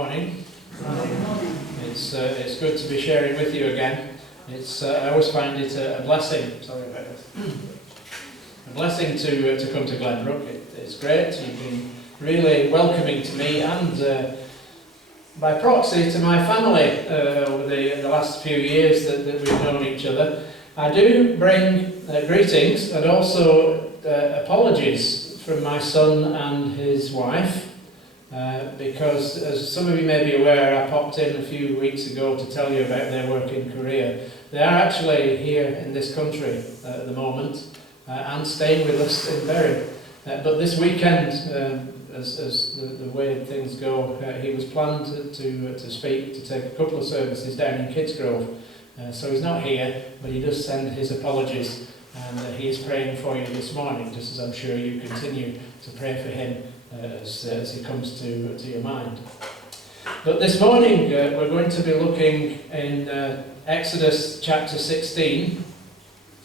morning. It's good to be sharing with you again. I always find it a blessing. Sorry about this. A blessing to come to Glenbrook. It's great. You've been really welcoming to me and by proxy to my family over the last few years that we've known each other. I do bring greetings and also apologies from my son and his wife. Because, as some of you may be aware, I popped in a few weeks ago to tell you about their work in Korea. They are actually here in this country at the moment and staying with us in Bury. But this weekend, as the way things go, he was planned to speak, to take a couple of services down in Kidsgrove. So he's not here, but he does send his apologies, and he is praying for you this morning, just as I'm sure you continue to pray for him as he comes to your mind. But this morning we're going to be looking in Exodus chapter 16,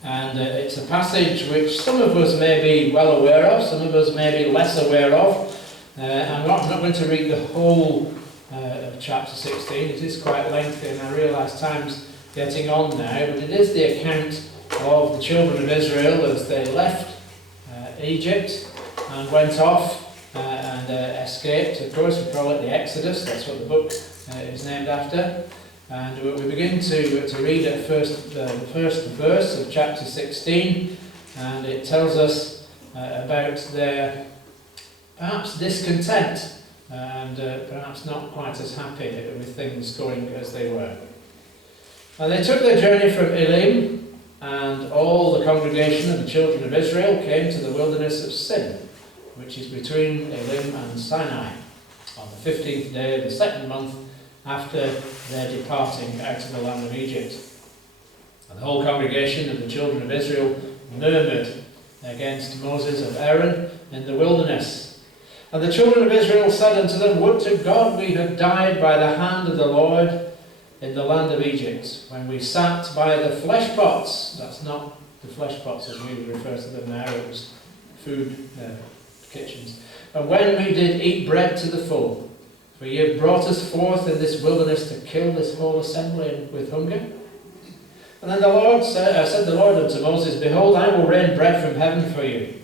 and it's a passage which some of us may be well aware of, some of us may be less aware of. I'm not going to read the whole of chapter 16, it is quite lengthy and I realise time's getting on now, but it is the account of the children of Israel as they left Egypt and went off and escaped. Of course, we call it the Exodus, that's what the book is named after. And we begin to read at the first verse of chapter 16, and it tells us about their perhaps discontent and perhaps not quite as happy with things going as they were. And they took their journey from Elim, and all the congregation of the children of Israel came to the wilderness of Sin, which is between Elim and Sinai, on the 15th day of the second month after their departing out of the land of Egypt. And the whole congregation of the children of Israel murmured against Moses and Aaron in the wilderness. And the children of Israel said unto them, Would to God we had died by the hand of the Lord in the land of Egypt, when we sat by the flesh pots. That's not the flesh pots as we would refer to them now, it was food kitchens. And when we did eat bread to the full, for ye have brought us forth in this wilderness to kill this whole assembly with hunger. And then the Lord said the Lord unto Moses, Behold, I will rain bread from heaven for you,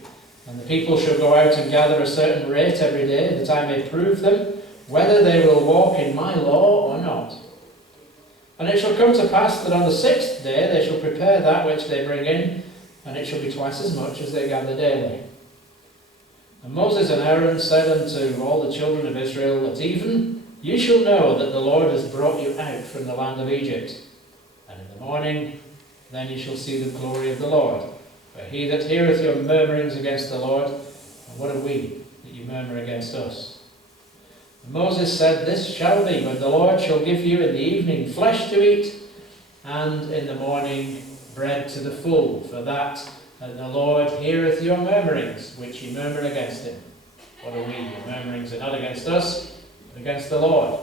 and the people shall go out and gather a certain rate every day, that I may prove them whether they will walk in my law or not. And it shall come to pass that on the 6th day they shall prepare that which they bring in, and it shall be twice as much as they gather daily. And Moses and Aaron said unto all the children of Israel, At even ye shall know that the Lord has brought you out from the land of Egypt. And in the morning then ye shall see the glory of the Lord. For he that heareth your murmurings against the Lord, and what are we that ye murmur against us? And Moses said, This shall be when the Lord shall give you in the evening flesh to eat, and in the morning bread to the full, for that and the Lord heareth your murmurings, which ye murmur against him. What are we? Your murmurings are not against us, but against the Lord.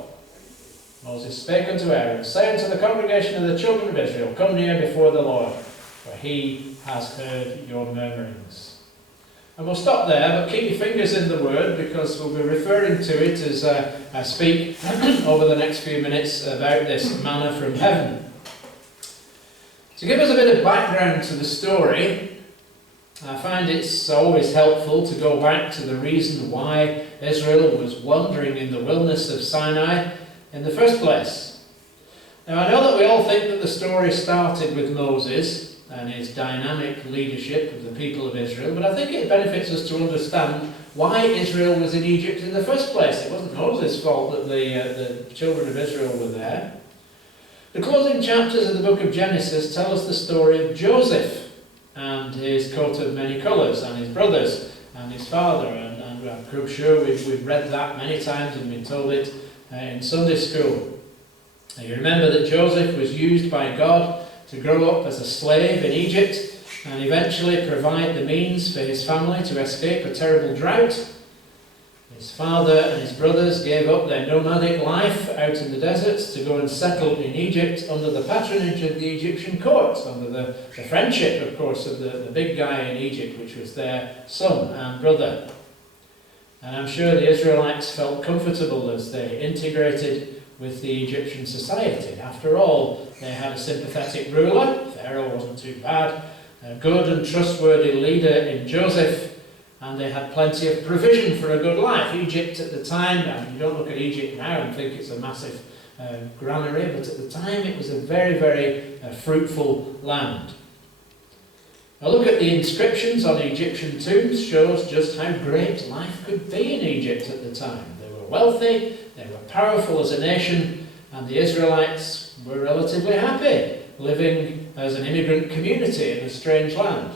Moses spake unto Aaron, saying to the congregation of the children of Israel, Come near before the Lord, for he has heard your murmurings. And we'll stop there, but keep your fingers in the word, because we'll be referring to it as I speak over the next few minutes about this manna from heaven. To give us a bit of background to the story, I find it's always helpful to go back to the reason why Israel was wandering in the wilderness of Sinai in the first place. Now, I know that we all think that the story started with Moses and his dynamic leadership of the people of Israel, but I think it benefits us to understand why Israel was in Egypt in the first place. It wasn't Moses' fault that the children of Israel were there. The closing chapters of the book of Genesis tell us the story of Joseph and his coat of many colours, and his brothers, and his father, and I'm sure we've read that many times and been told it in Sunday school. Now, you remember that Joseph was used by God to grow up as a slave in Egypt, and eventually provide the means for his family to escape a terrible drought. His father and his brothers gave up their nomadic life out in the deserts to go and settle in Egypt under the patronage of the Egyptian court, under the friendship, of course, of the big guy in Egypt, which was their son and brother. And I'm sure the Israelites felt comfortable as they integrated with the Egyptian society. After all, they had a sympathetic ruler. Pharaoh wasn't too bad. A good and trustworthy leader in Joseph. And they had plenty of provision for a good life. Egypt at the time, I mean, you don't look at Egypt now and think it's a massive granary, but at the time it was a very, very fruitful land. A look at the inscriptions on Egyptian tombs shows just how great life could be in Egypt at the time. They were wealthy, they were powerful as a nation, and the Israelites were relatively happy living as an immigrant community in a strange land.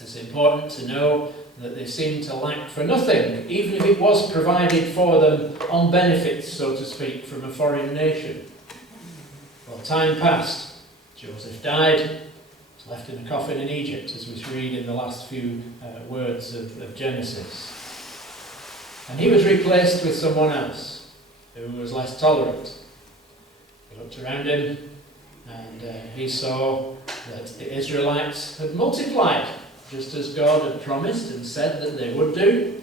It's important to know that they seemed to lack for nothing, even if it was provided for them on benefits, so to speak, from a foreign nation. Well, time passed. Joseph died. Left in a coffin in Egypt, as we read in the last few words of Genesis. And he was replaced with someone else who was less tolerant. He looked around him and he saw that the Israelites had multiplied, just as God had promised and said that they would do.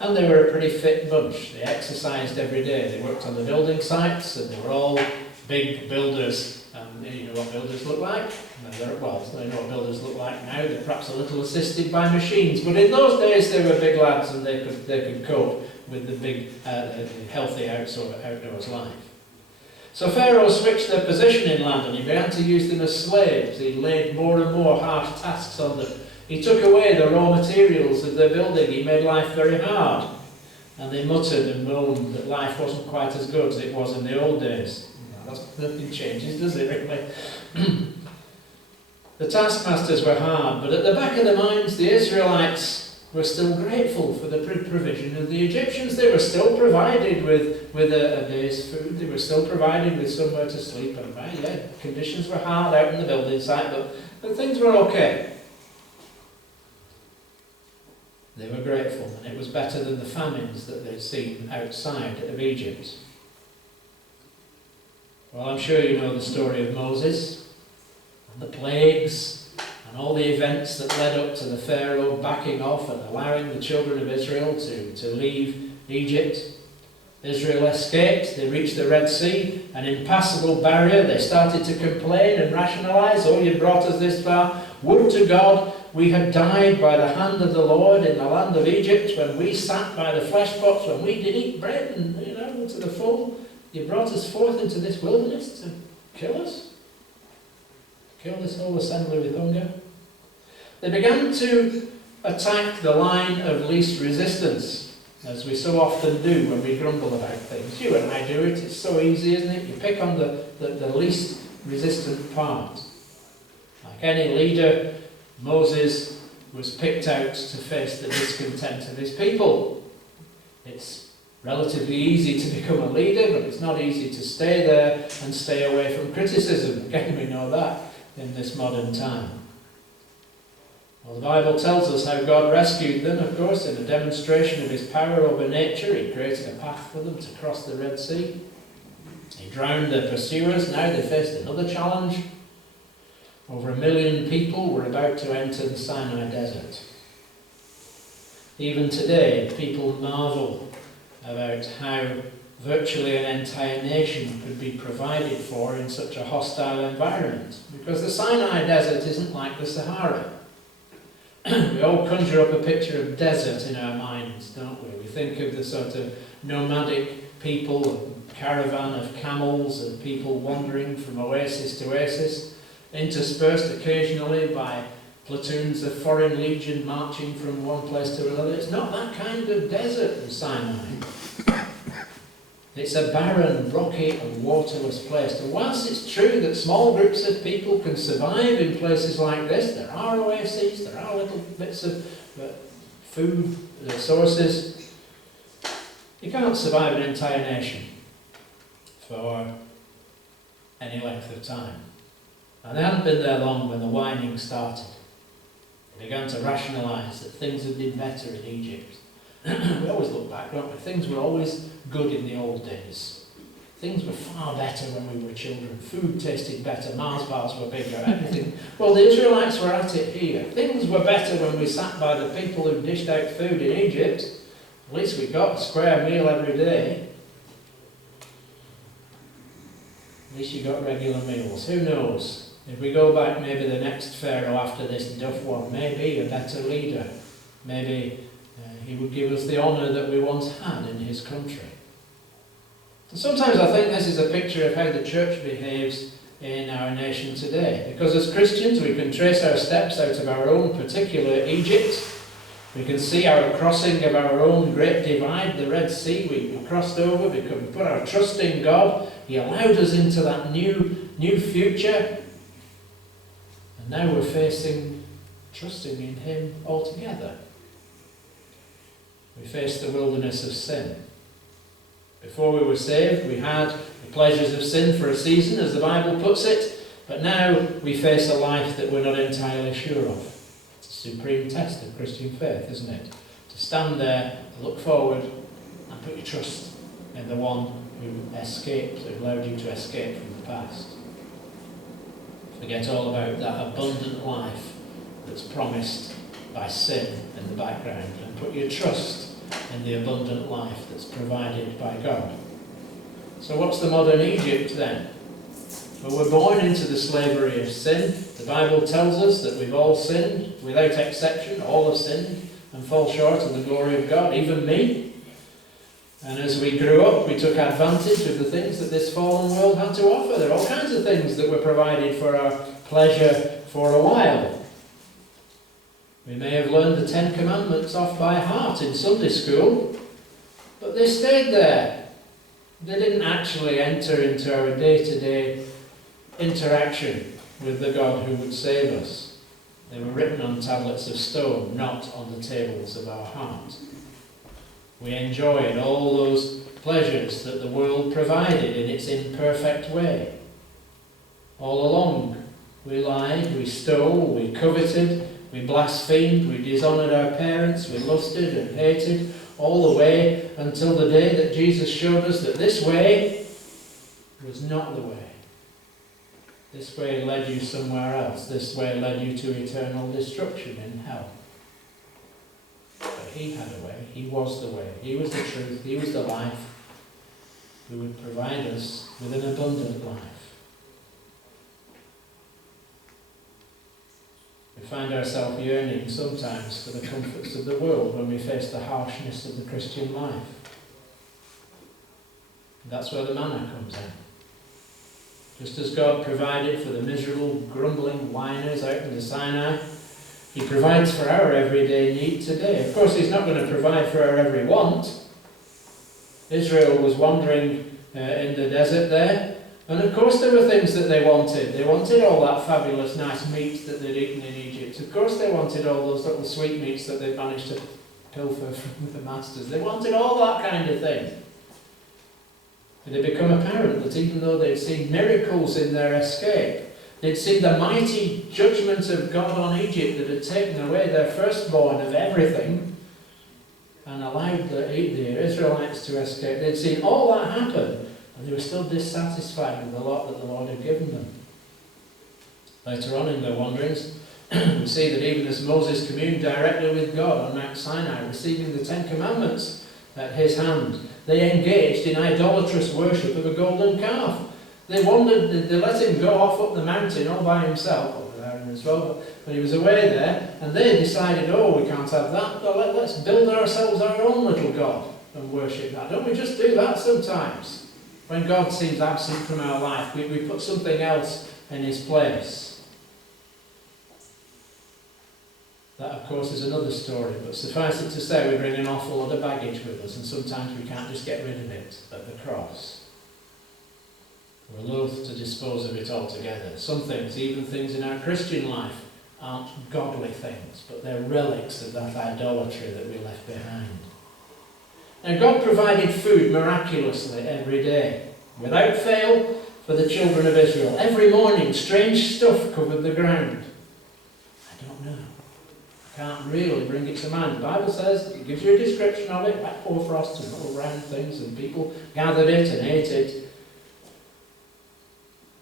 And they were a pretty fit bunch. They exercised every day. They worked on the building sites, and they were all big builders. You know what builders look like? Well, they know what builders look like now. They're perhaps a little assisted by machines, but in those days they were big lads, and they could cope with the big, healthy outdoors life. So Pharaoh switched their position in land, and he began to use them as slaves. He laid more and more harsh tasks on them. He took away the raw materials of their building. He made life very hard, and they muttered and moaned that life wasn't quite as good as it was in the old days. Nothing changes, does it, really? The taskmasters were hard, but at the back of their minds, the Israelites were still grateful for the provision of the Egyptians. They were still provided with a day's food. They were still provided with somewhere to sleep. And conditions were hard out in the building site, but things were okay. They were grateful, and it was better than the famines that they'd seen outside of Egypt. Well, I'm sure you know the story of Moses and the plagues and all the events that led up to the Pharaoh backing off and allowing the children of Israel to leave Egypt. Israel escaped. They reached the Red Sea, an impassable barrier. They started to complain and rationalise. Oh, you brought us this far. Would to God we had died by the hand of the Lord in the land of Egypt, when we sat by the flesh pots, when we did eat bread and, to the full. You brought us forth into this wilderness to kill us? Kill this whole assembly with hunger? They began to attack the line of least resistance, as we so often do when we grumble about things. You and I do it. It's so easy, isn't it? You pick on the least resistant part. Like any leader, Moses was picked out to face the discontent of his people. It's relatively easy to become a leader, but it's not easy to stay there and stay away from criticism. Again, we know that in this modern time. Well, the Bible tells us how God rescued them, of course, in a demonstration of his power over nature. He created a path for them to cross the Red Sea. He drowned their pursuers. Now they faced another challenge. Over 1 million people were about to enter the Sinai desert. Even today, people marvel about how virtually an entire nation could be provided for in such a hostile environment. Because the Sinai desert isn't like the Sahara. We all conjure up a picture of desert in our minds, don't we? We think of the sort of nomadic people, a caravan of camels and people wandering from oasis to oasis, interspersed occasionally by platoons of foreign legion marching from one place to another. It's not that kind of desert in Sinai. It's a barren, rocky and waterless place. And whilst it's true that small groups of people can survive in places like this, there are oases, there are little bits of food sources, you can't survive an entire nation for any length of time. And they hadn't been there long when the whining started. They began to rationalise that things had been better in Egypt. We always look back, don't we? Things were always good in the old days. Things were far better when we were children. Food tasted better, Mars bars were bigger, everything. Well, the Israelites were at it here. Things were better when we sat by the people who dished out food in Egypt. At least we got a square meal every day. At least you got regular meals. Who knows? If we go back, maybe the next Pharaoh after this Duff one may be a better leader. Maybe he would give us the honour that we once had in his country. And sometimes I think this is a picture of how the church behaves in our nation today. Because as Christians we can trace our steps out of our own particular Egypt. We can see our crossing of our own great divide, the Red Sea. We crossed over because we put our trust in God. He allowed us into that new future. And now we're facing trusting in him altogether. We face the wilderness of sin. Before we were saved, we had the pleasures of sin for a season, as the Bible puts it, but now we face a life that we're not entirely sure of. It's a supreme test of Christian faith, isn't it? To stand there, to look forward, and put your trust in the one who escaped, who allowed you to escape from the past. Forget all about that abundant life that's promised by sin in the background, and put your trust in the abundant life that's provided by God. So what's the modern Egypt then? Well, we're born into the slavery of sin. The Bible tells us that we've all sinned, without exception. All have sinned and fall short of the glory of God, even me. And as we grew up, we took advantage of the things that this fallen world had to offer. There are all kinds of things that were provided for our pleasure for a while. We may have learned the 10 Commandments off by heart in Sunday school, but they stayed there. They didn't actually enter into our day-to-day interaction with the God who would save us. They were written on tablets of stone, not on the tables of our heart. We enjoyed all those pleasures that the world provided in its imperfect way. All along, we lied, we stole, we coveted, we blasphemed, we dishonoured our parents, we lusted and hated, all the way until the day that Jesus showed us that this way was not the way. This way led you somewhere else. This way led you to eternal destruction in hell. But he had a way. He was the way. He was the truth. He was the life who would provide us with an abundant life. We find ourselves yearning sometimes for the comforts of the world when we face the harshness of the Christian life. And that's where the manna comes in. Just as God provided for the miserable, grumbling whiners out in the Sinai, he provides for our everyday need today. Of course, he's not going to provide for our every want. Israel was wandering in the desert there, and of course there were things that they wanted. They wanted all that fabulous, nice meat that they'd eaten in Egypt. Of course they wanted all those little sweetmeats that they'd managed to pilfer from the masters. They wanted all that kind of thing. It had become apparent that even though they'd seen miracles in their escape, they'd seen the mighty judgment of God on Egypt that had taken away their firstborn of everything and allowed the Israelites to escape. They'd seen all that happen, and they were still dissatisfied with the lot that the Lord had given them. Later on in their wanderings, we see that even as Moses communed directly with God on Mount Sinai, receiving the 10 Commandments at his hand, they engaged in idolatrous worship of a golden calf. They wandered, they let him go off up the mountain all by himself, over there as well, but he was away there, and they decided, oh, we can't have that, but let's build ourselves our own little God and worship that. Don't we just do that sometimes? When God seems absent from our life, we put something else in his place. That, of course, is another story, but suffice it to say, we bring an awful lot of baggage with us, and sometimes we can't just get rid of it at the cross. We're loath to dispose of it altogether. Some things, even things in our Christian life, aren't godly things, but they're relics of that idolatry that we left behind. Now, God provided food miraculously every day, without fail, for the children of Israel. Every morning, strange stuff covered the ground. I don't know. I can't really bring it to mind. The Bible says, it gives you a description of it, like hoarfrost and little round things, and people gathered it and ate it.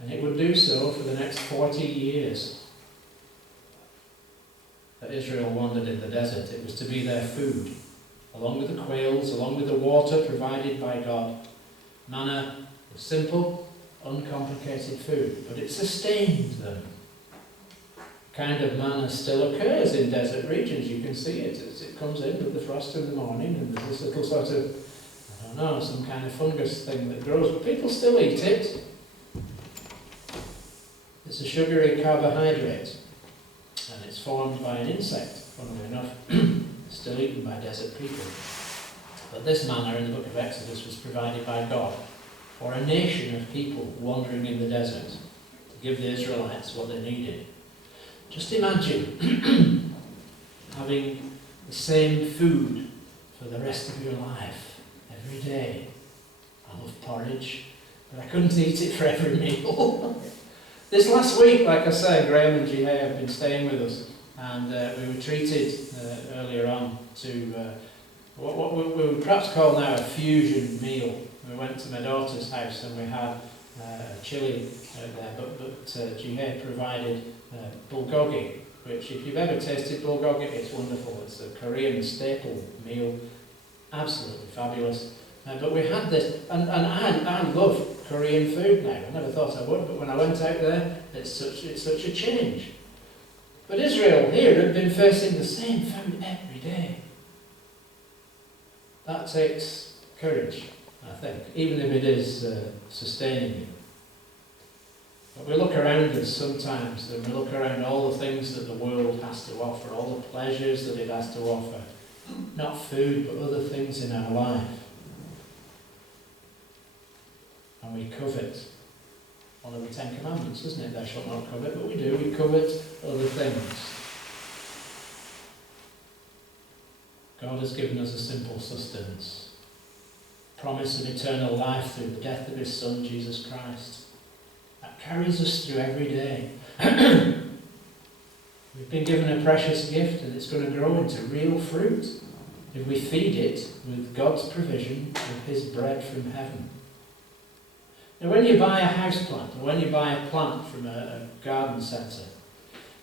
And it would do so for the next 40 years that Israel wandered in the desert. It was to be their food, along with the quails, along with the water provided by God. Manna was simple, uncomplicated food, but it sustained them. The kind of manna still occurs in desert regions. You can see it as it comes in with the frost in the morning, and there's this little sort of, I don't know, some kind of fungus thing that grows, but people still eat it. It's a sugary carbohydrate, and it's formed by an insect, funnily enough, still eaten by desert people. But this manna in the book of Exodus was provided by God for a nation of people wandering in the desert to give the Israelites what they needed. Just imagine having the same food for the rest of your life, every day. I love porridge, but I couldn't eat it for every meal. This last week, like I say, Graham and Jihei have been staying with us, and we were treated earlier on to what we would perhaps call now a fusion meal. We went to my daughter's house and we had chili there, but Jihei provided bulgogi, which if you've ever tasted bulgogi, it's wonderful. It's a Korean staple meal, absolutely fabulous. But we had this, and I love Korean food now. I never thought I would, but when I went out there, it's such a change. But Israel here had been facing the same food every day. That takes courage, I think, even if it is sustaining you. But we look around us sometimes, and we look around all the things that the world has to offer, all the pleasures that it has to offer. Not food, but other things in our life. And we covet one of the Ten Commandments, isn't it? Thou shalt not covet, but we do. We covet other things. God has given us a simple sustenance. Promise of eternal life through the death of his Son, Jesus Christ. That carries us through every day. We've been given a precious gift, and it's going to grow into real fruit if we feed it with God's provision of his bread from heaven. Now, when you buy a house plant, or when you buy a plant from a garden centre,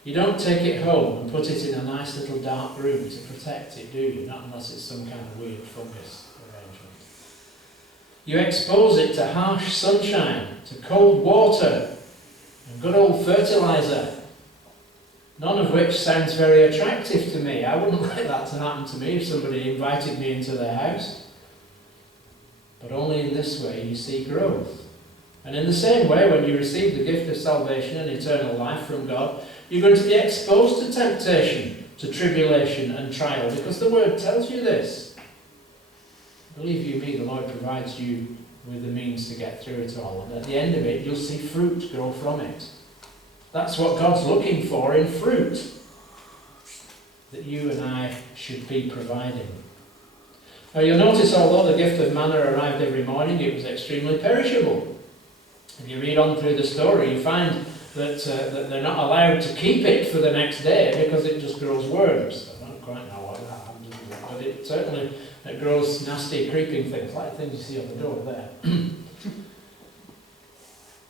you don't take it home and put it in a nice little dark room to protect it, do you? Not unless it's some kind of weird fungus arrangement. You expose it to harsh sunshine, to cold water, and good old fertiliser, none of which sounds very attractive to me. I wouldn't like that to happen to me if somebody invited me into their house. But only in this way you see growth. And in the same way, when you receive the gift of salvation and eternal life from God, you're going to be exposed to temptation, to tribulation and trial, because the Word tells you this. Believe you me, the Lord provides you with the means to get through it all. And at the end of it, you'll see fruit grow from it. That's what God's looking for in fruit, that you and I should be providing. Now you'll notice, although the gift of manna arrived every morning, it was extremely perishable. If you read on through the story, you find that they're not allowed to keep it for the next day because it just grows worms. I don't quite know what that happens, but it certainly grows nasty, creeping things, like the things you see on the door there.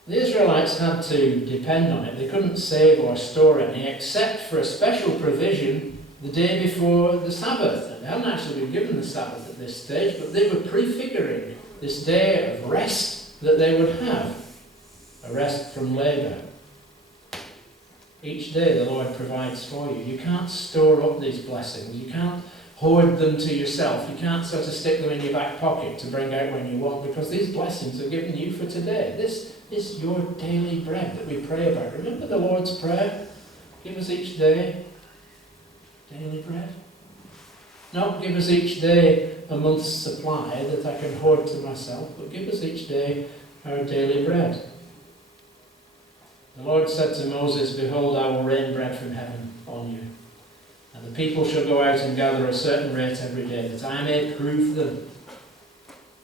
The Israelites had to depend on it. They couldn't save or store any except for a special provision the day before the Sabbath. And they hadn't actually been given the Sabbath at this stage, but they were prefiguring this day of rest that they would have. A rest from labour. Each day the Lord provides for you. You can't store up these blessings. You can't hoard them to yourself. You can't sort of stick them in your back pocket to bring out when you want, because these blessings are given you for today. This is your daily bread that we pray about. Remember the Lord's Prayer? Give us each day daily bread. Not give us each day a month's supply that I can hoard to myself, but give us each day our daily bread. The Lord said to Moses, Behold, I will rain bread from heaven on you, and the people shall go out and gather a certain rate every day, that I may prove them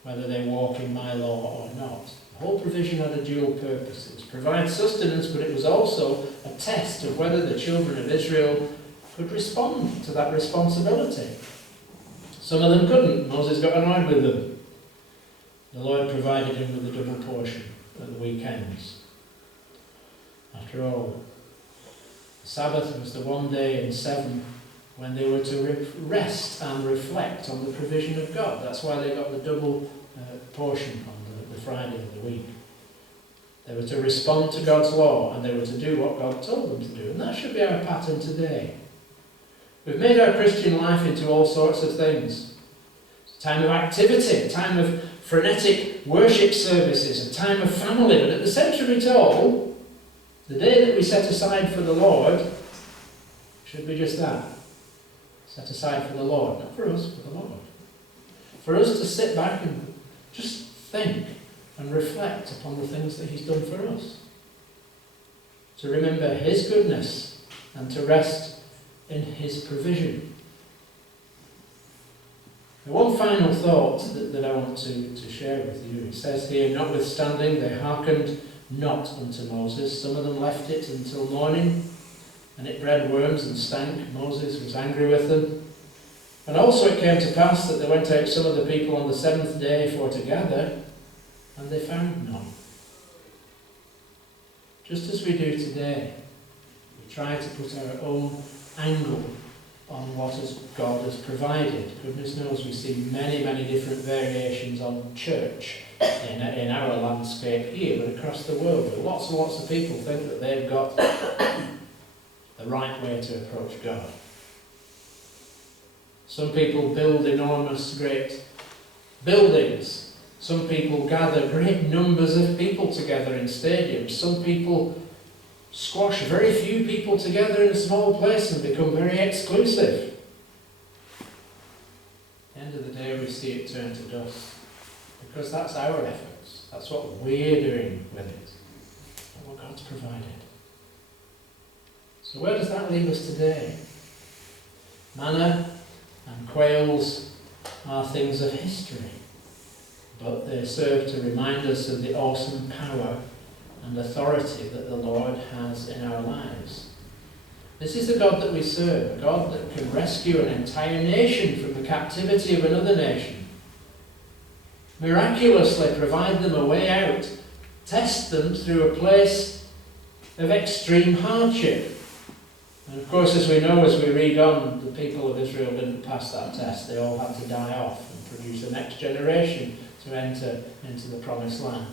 whether they walk in my law or not. The whole provision had a dual purpose. It was to provide sustenance, but it was also a test of whether the children of Israel could respond to that responsibility. Some of them couldn't. Moses got annoyed with them. The Lord provided him with a double portion at the weekends. After all, the Sabbath was the one day in 7 when they were to rest and reflect on the provision of God. That's why they got the double portion on the Friday of the week. They were to respond to God's law, and they were to do what God told them to do. And that should be our pattern today. We've made our Christian life into all sorts of things. It's a time of activity, a time of frenetic worship services, a time of family. But at the centre of it all, the day that we set aside for the Lord should be just that. Set aside for the Lord. Not for us, for the Lord. For us to sit back and just think and reflect upon the things that he's done for us. To remember his goodness and to rest in his provision. Now, one final thought that I want to share with you. It says here, notwithstanding, they hearkened not unto Moses. Some of them left it until morning, and it bred worms and stank. Moses was angry with them. And also it came to pass that there went out some of the people on the 7th day for to gather, and they found none. Just as we do today, we try to put our own angle on what God has provided. Goodness knows we see many, many different variations on church in our landscape here, but across the world. But lots and lots of people think that they've got the right way to approach God. Some people build enormous, great buildings. Some people gather great numbers of people together in stadiums. Some people squash very few people together in a small place and become very exclusive. At the end of the day, we see it turn to dust. Because that's our efforts. That's what we're doing with it. Not what God's provided. So where does that leave us today? Manna and quails are things of history, but they serve to remind us of the awesome power and authority that the Lord has in our lives. This is the God that we serve, a God that can rescue an entire nation from the captivity of another nation, miraculously provide them a way out, test them through a place of extreme hardship. And of course, as we know, as we read on, the people of Israel didn't pass that test. They all had to die off and produce a next generation to enter into the promised land.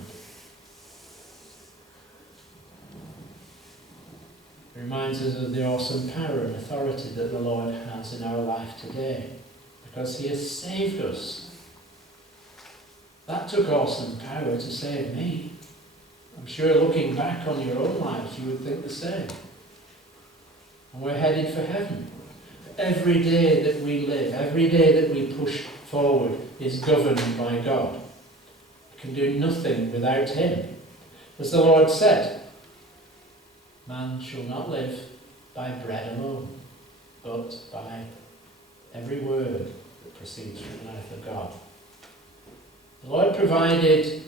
It reminds us of the awesome power and authority that the Lord has in our life today, because he has saved us. That took awesome power to save me. I'm sure looking back on your own lives, you would think the same. And we're headed for heaven. Every day that we live, every day that we push forward is governed by God. We can do nothing without him. As the Lord said, man shall not live by bread alone, but by every word that proceeds from the mouth of God. The Lord provided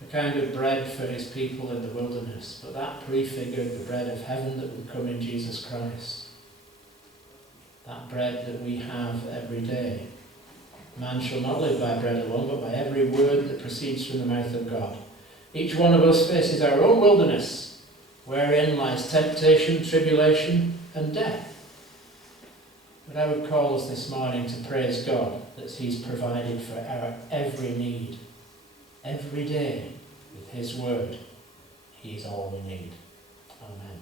a kind of bread for his people in the wilderness, but that prefigured the bread of heaven that would come in Jesus Christ. That bread that we have every day. Man shall not live by bread alone, but by every word that proceeds from the mouth of God. Each one of us faces our own wilderness, wherein lies temptation, tribulation, and death. But I would call us this morning to praise God that he's provided for our every need. Every day, with his word, he is all we need. Amen.